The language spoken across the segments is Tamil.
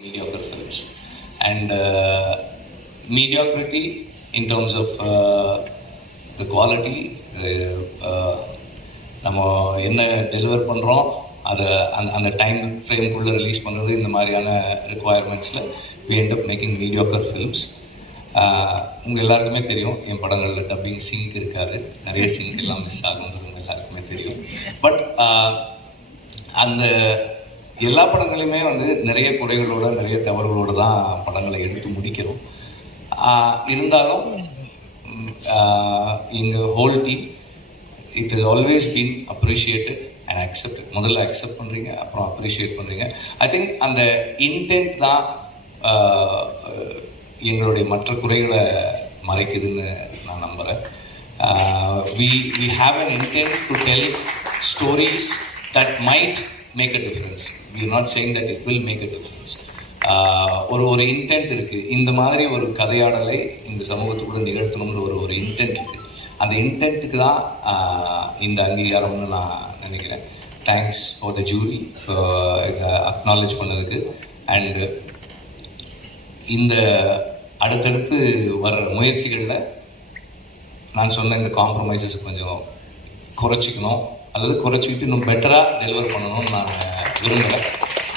mediocre films. And mediocrity in terms of the quality, நம்ம என்ன டெலிவர் பண்ணுறோம் அதை அந்த டைம் ஃப்ரேம்குள்ளே ரிலீஸ் பண்ணுறது இந்த மாதிரியான ரிக்குவயர்மெண்ட்ஸில் we end up making mediocre films. உங்கள் எல்லாருக்குமே தெரியும் என் படங்களில் டப்பிங் சிங்க் இருக்காது, நிறைய சிங்க் எல்லாம் மிஸ் ஆகுன்றது உங்கள் எல்லாருக்குமே தெரியும். பட் அந்த எல்லா படங்களையுமே நிறைய குறைகளோட நிறைய தவறுகளோடு தான் படங்களை எடுத்து முடிக்கிறோம். இருந்தாலும் எங்கள் whole team it is always been appreciated and accepted. முதல்ல அக்செப்ட் பண்ணுறீங்க, அப்புறம் அப்ரிஷியேட் பண்ணுறீங்க. ஐ திங்க் அந்த இன்டென்ட் தான் எங்களுடைய மற்ற குறைகளை மறைக்குதுன்னு நான் நம்புகிறேன். we have an intent to tell stories that might make a difference. We are not saying that it will make a difference. ஒரு இன்டென்ட் இருக்குது. இந்த மாதிரி ஒரு கதையாடலை இந்த சமூகத்துக்குள்ளே நிகழ்த்தணும்னு ஒரு இன்டென்ட் இருக்குது. அந்த இன்டென்ட்டுக்கு தான் இந்த அங்கீகாரம்னு நான் நினைக்கிறேன். தேங்க்ஸ் ஃபார் த ஜூரி இதை அக்னாலேஜ் பண்ணதுக்கு. அண்டு இந்த அடுத்தடுத்து வர்ற முயற்சிகளில் நான் சொன்ன இந்த காம்ப்ரமைசஸ் கொஞ்சம் குறைச்சிக்கணும், அல்லது குறைச்சிக்கிட்டு இன்னும் பெட்டராக டெலிவர் பண்ணணும்னு நான் விரும்புகிறேன்.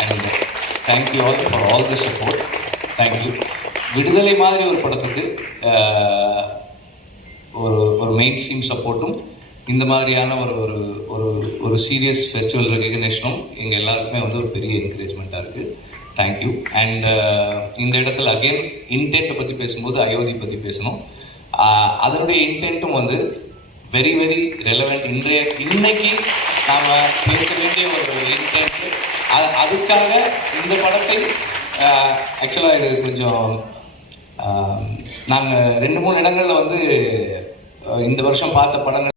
And thank you all for all the support. Thank you. விடுதலை மாதிரி ஒரு படத்துக்கு ஒரு மெயின் ஸ்ட்ரீம் சப்போர்ட்டும் இந்த மாதிரியான ஒரு சீரியஸ் ஃபெஸ்டிவல் ரெகக்னேஷனும் எங்கள் எல்லாருக்குமே ஒரு பெரிய என்கரேஜ்மெண்ட்டாக இருக்குது. தேங்க்யூ. அண்ட் இந்த இடத்துல அகெயின் இன்டென்ட்டை பற்றி பேசும்போது அயோத்தி பற்றி பேசணும். அதனுடைய இன்டென்ட்டும் வெரி வெரி ரெலவெண்ட். இன்னைக்கு நாம் பேச வேண்டிய ஒரு இன்டென்ட். அதுக்காக இந்த படத்தை ஆக்சுவலாக இது கொஞ்சம் நாங்கள் 2-3 இடங்களில் இந்த வருஷம் பார்த்த படங்கள்